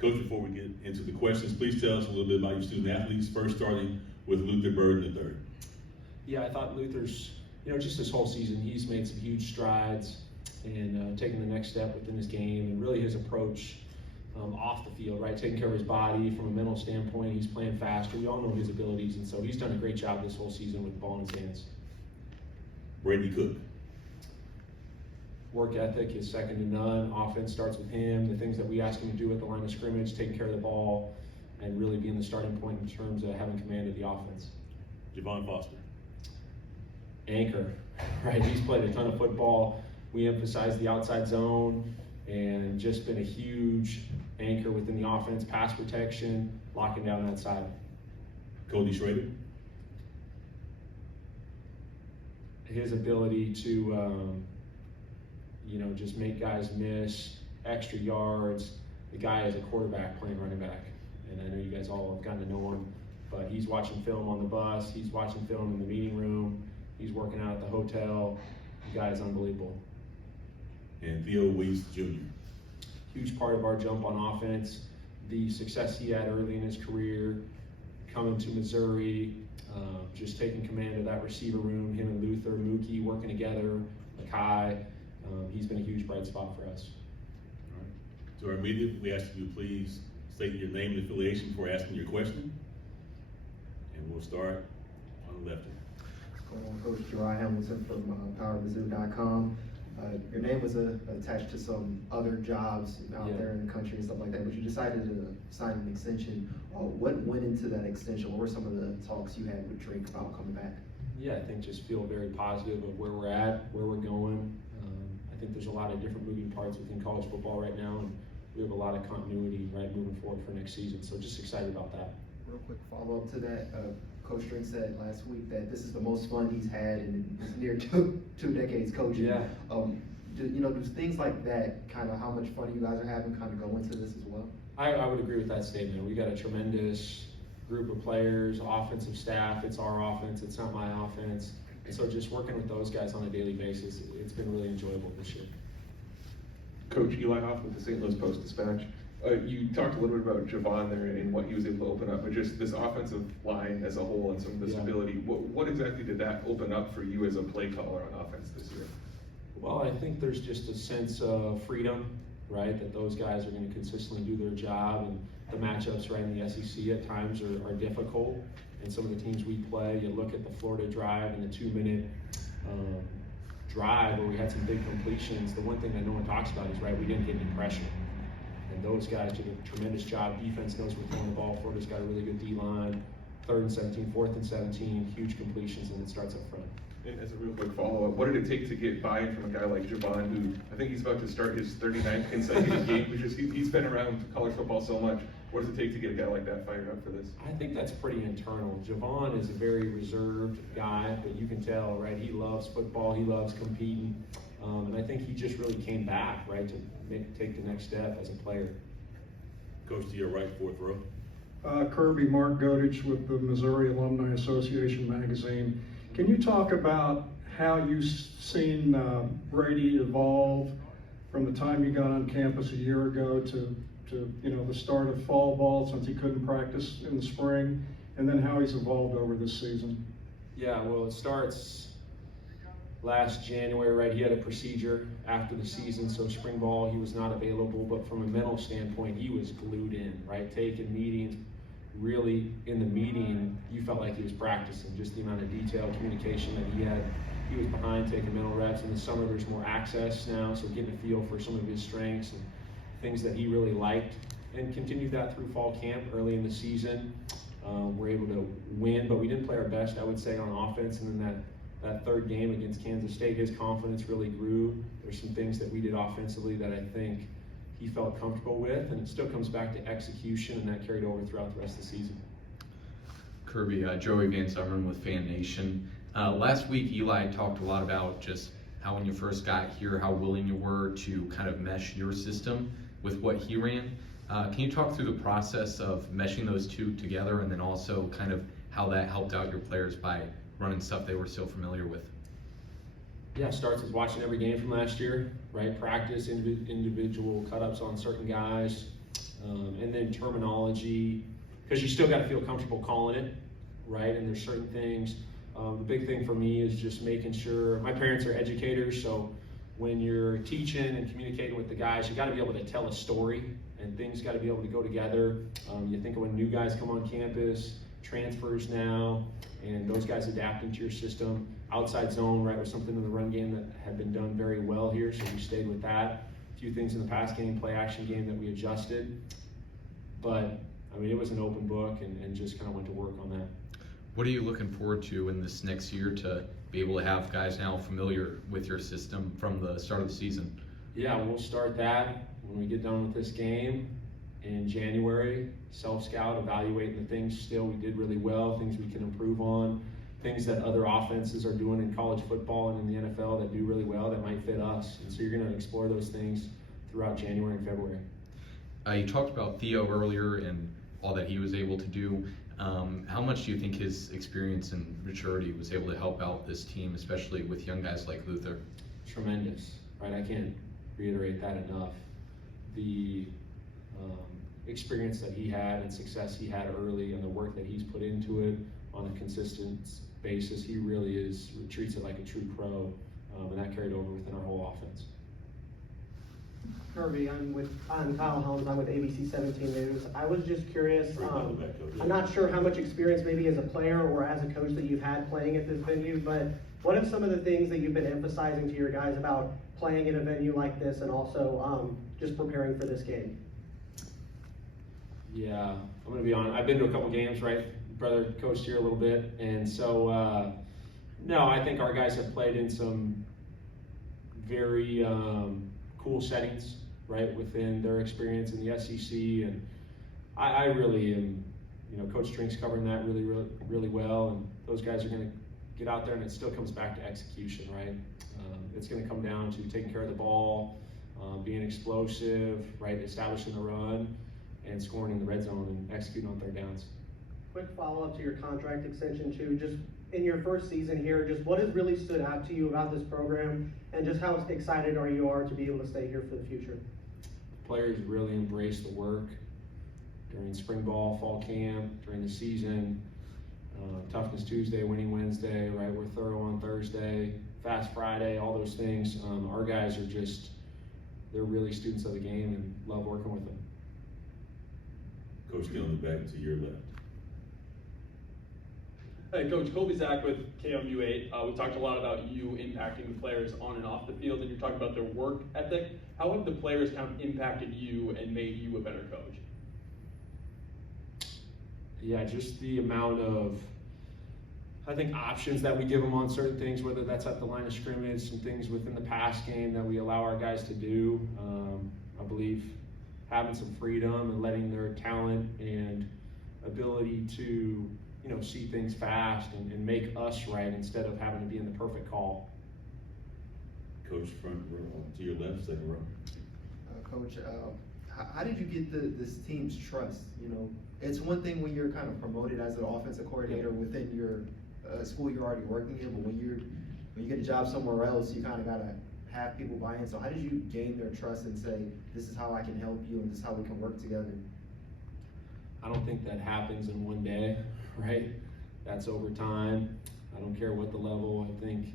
Coach, before we get into the questions, please tell us a little bit about your student athletes, first starting with Luther Burden III. Yeah, I thought Luther's, just this whole season, he's made some huge strides in taking the next step within his game, and really his approach off the field, right? Taking care of his body from a mental standpoint. He's playing faster. We all know his abilities, and so he's done a great job this whole season with the ball in his hands. Brady Cook. Work ethic is second to none. Offense starts with him. The things that we ask him to do at the line of scrimmage, taking care of the ball, and really being the starting point in terms of having command of the offense. Javon Foster. Anchor, right? He's played a ton of football. We emphasize the outside zone and just been a huge anchor within the offense, pass protection, locking down that side. Cody Schrader. His ability to, just make guys miss, extra yards. The guy is a quarterback playing running back, and I know you guys all have gotten to know him, but he's watching film on the bus, he's watching film in the meeting room, he's working out at the hotel. The guy is unbelievable. And Theo Weiss Jr. Huge part of our jump on offense, the success he had early in his career, coming to Missouri, just taking command of that receiver room, him and Luther, Mookie working together, Makai. He's been a huge bright spot for us. All right. To our media, we ask you to please state your name and affiliation before asking your question. And we'll start on the left end. Coach Jeriah Hamilton from PowerMizzou.com. Your name was attached to some other jobs out there in the country and stuff like that, but you decided to sign an extension. What went into that extension? What were some of the talks you had with Drake about coming back? Yeah, I think just feel very positive of where we're at, where we're going. I think there's a lot of different moving parts within college football right now, and we have a lot of continuity moving forward for next season. So just excited about that. Real quick follow-up to that. Coach Drake said last week that this is the most fun he's had in his near two decades coaching. Yeah. Do things like that, kind of how much fun you guys are having, kind of go into this as well? I would agree with that statement. We got a tremendous group of players, offensive staff. It's our offense. It's not my offense. And so just working with those guys on a daily basis, it's been really enjoyable this year. Coach Eli Hoff with the St. Louis Post-Dispatch. You talked a little bit about Javon there and what he was able to open up, but just this offensive line as a whole and some of this ability, what exactly did that open up for you as a play caller on offense this year? Well, I think there's just a sense of freedom, right, that those guys are going to consistently do their job, and the matchups right in the SEC at times are difficult. And some of the teams we play, you look at the Florida drive and the 2-minute drive where we had some big completions. The one thing that no one talks about is, right, we didn't get any pressure. And those guys did a tremendous job. Defense knows we're throwing the ball. Florida's got a really good D-line. 3rd and 17, 4th and 17, huge completions, and it starts up front. And as a real quick follow-up, what did it take to get buy-in from a guy like Javon, who I think he's about to start his 39th consecutive game, because he's been around college football so much. What does it take to get a guy like that fired up for this? I think that's pretty internal. Javon is a very reserved guy, but you can tell, right, he loves football, he loves competing, and I think he just really came back, right, to take the next step as a player. Coach, to your right, 4th row. Kirby Mark Godich with the Missouri Alumni Association magazine. Can you talk about how you've seen Brady evolve from the time you got on campus a year ago to the start of fall ball, since he couldn't practice in the spring, and then how he's evolved over this season? Yeah, well, it starts last January, right? He had a procedure after the season, so spring ball he was not available, but from a mental standpoint, he was glued in, right? Taking meetings, really in the meeting, you felt like he was practicing, just the amount of detail, communication that he had. He was behind taking mental reps. In the summer, there's more access now, so getting a feel for some of his strengths and things that he really liked, and continued that through fall camp early in the season. We're able to win, but we didn't play our best, I would say, on offense. And then that 3rd game against Kansas State, his confidence really grew. There's some things that we did offensively that I think he felt comfortable with, and it still comes back to execution, and that carried over throughout the rest of the season. Kirby, Joey Van Summeren with Fan Nation. Last week, Eli talked a lot about just how when you first got here, how willing you were to kind of mesh your system with what he ran. Can you talk through the process of meshing those two together, and then also kind of how that helped out your players by running stuff they were so familiar with? Yeah, it starts with watching every game from last year, right? Practice, individual cut-ups on certain guys, And then terminology, because you still got to feel comfortable calling it, right? And there's certain things. The big thing for me is just making sure, my parents are educators, so when you're teaching and communicating with the guys, you got to be able to tell a story, and things got to be able to go together. You think of when new guys come on campus, transfers now, and those guys adapting to your system. Outside zone, right, was something in the run game that had been done very well here, so we stayed with that. A few things in the pass game, play action game that we adjusted. But, I mean, it was an open book and just kind of went to work on that. What are you looking forward to in this next year to be able to have guys now familiar with your system from the start of the season? Yeah, we'll start that when we get done with this game in January. Self-scout, evaluating the things still we did really well, things we can improve on, things that other offenses are doing in college football and in the NFL that do really well that might fit us. And so you're going to explore those things throughout January and February. You talked about Theo earlier and all that he was able to do. How much do you think his experience and maturity was able to help out this team, especially with young guys like Luther? Tremendous, right? I can't reiterate that enough. The experience that he had and success he had early and the work that he's put into it on a consistent basis, he really treats it like a true pro, and that carried over within our whole offense. Kirby, I'm Kyle Helms. I'm with ABC 17 News. I was just curious. I'm not sure how much experience maybe as a player or as a coach that you've had playing at this venue, but what are some of the things that you've been emphasizing to your guys about playing in a venue like this and also just preparing for this game? Yeah, I'm going to be honest. I've been to a couple games, right? Brother coached here a little bit, and so no, I think our guys have played in some very cool settings, right, within their experience in the SEC, and I really am, Coach Drink's covering that really well, and those guys are going to get out there, and it still comes back to execution, right? It's going to come down to taking care of the ball, being explosive, right, establishing the run, and scoring in the red zone and executing on third downs. Quick follow-up to your contract extension too. Just in your first season here, just what has really stood out to you about this program, and just how excited you are to be able to stay here for the future? Players really embrace the work during spring ball, fall camp, during the season. Toughness Tuesday, winning Wednesday, right? We're thorough on Thursday, fast Friday, all those things. Our guys are they're really students of the game and love working with them. Coach, get on the back to your left. Hey, Coach, Colby Zach with KMU8. We talked a lot about you impacting the players on and off the field, and you're talking about their work ethic. How have the players kind of impacted you and made you a better coach? Yeah, just the amount of, I think, options that we give them on certain things, whether that's at the line of scrimmage, some things within the pass game that we allow our guys to do. I believe having some freedom and letting their talent and ability to see things fast and make us right instead of having to be in the perfect call. Coach, front row, to your left, second row. Coach, how did you get this team's trust? It's one thing when you're kind of promoted as an offensive coordinator within your school you're already working in, but when you get a job somewhere else, you kind of gotta have people buy in. So how did you gain their trust and say, this is how I can help you and this is how we can work together? I don't think that happens in one day, right? That's over time. I don't care what the level. I think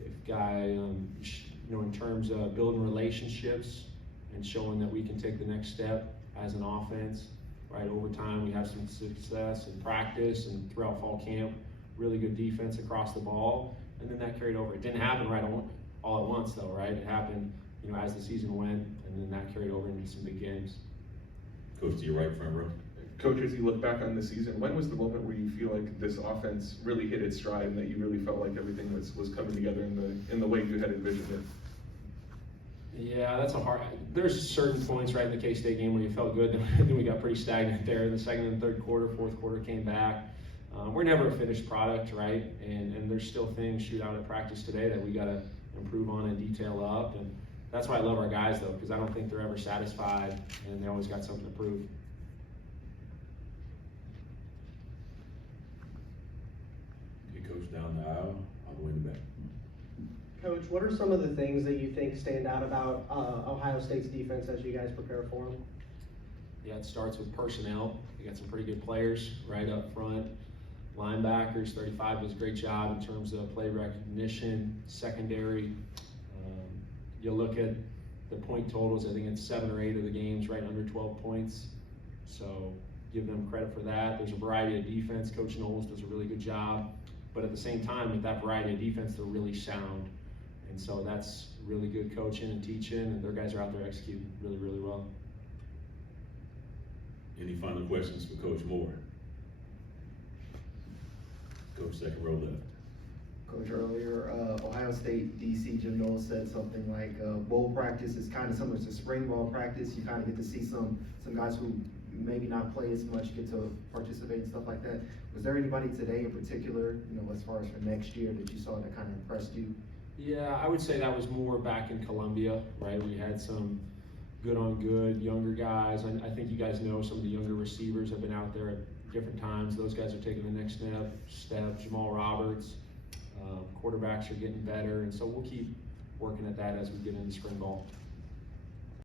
if guy, in terms of building relationships and showing that we can take the next step as an offense, right? Over time, we have some success in practice and throughout fall camp, really good defense across the ball, and then that carried over. It didn't happen all at once though, right? It happened, as the season went, and then that carried over into some big games. Coach, to your right, front row. Coach, as you look back on the season, when was the moment where you feel like this offense really hit its stride and that you really felt like everything was coming together in the way you had envisioned it? Yeah, that's there's certain points right in the K-State game where you felt good, then we got pretty stagnant there. In the second and third quarter, fourth quarter came back. We're never a finished product, right? And there's still things shoot out at practice today that we got to improve on and detail up. And that's why I love our guys though, because I don't think they're ever satisfied and they always got something to prove. Okay, Coach, down the aisle, all the way in the back. Coach, what are some of the things that you think stand out about Ohio State's defense as you guys prepare for them? Yeah, it starts with personnel. We got some pretty good players right up front. Linebackers, 35 does a great job in terms of play recognition. Secondary, you look at the point totals, I think it's 7 or 8 of the games right under 12 points. So give them credit for that. There's a variety of defense. Coach Knowles does a really good job. But at the same time, with that variety of defense, they're really sound. And so that's really good coaching and teaching, and their guys are out there executing really, really well. Any final questions for Coach Moore? Coach, second row left. Coach, earlier, Ohio State DC Jim Knowles said something like bowl practice is kind of similar to spring ball practice. You kind of get to see some guys who maybe not play as much get to participate and stuff like that. Was there anybody today in particular, as far as for next year, that you saw that kind of impressed you? Yeah, I would say that was more back in Columbia, right? We had some good on good younger guys. I think you guys know some of the younger receivers have been out there at different times. Those guys are taking the next step. Jamal Roberts, quarterbacks are getting better, and so we'll keep working at that as we get into spring ball.